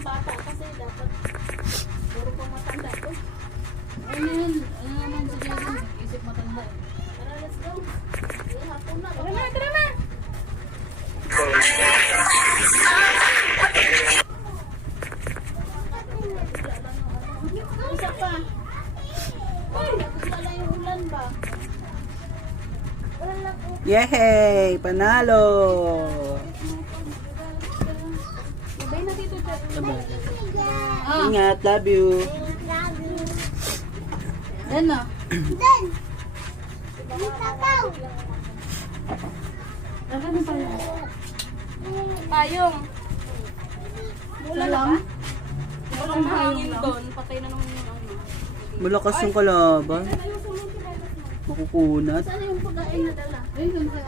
pang bata kasi dapat puro pang matanda to. Ano yun? Ano naman si Jason? Isip matanda eh. Tara, let's go. Ay, hapon na. Tara na, tara na! Isa pa. Ay, nagula lang yung ulan ba? Yay! Panalo! Sabay na dito, Jack. Ah, Ingat, love you. yan na. Tara na pa yan. Payong. Mula na ba? Walang Hangin hayong lang. doon. Patay na naman yung ano. Malakas yung kalaban. Makukunat. Saan yung pagkain na dala? Ayun, sa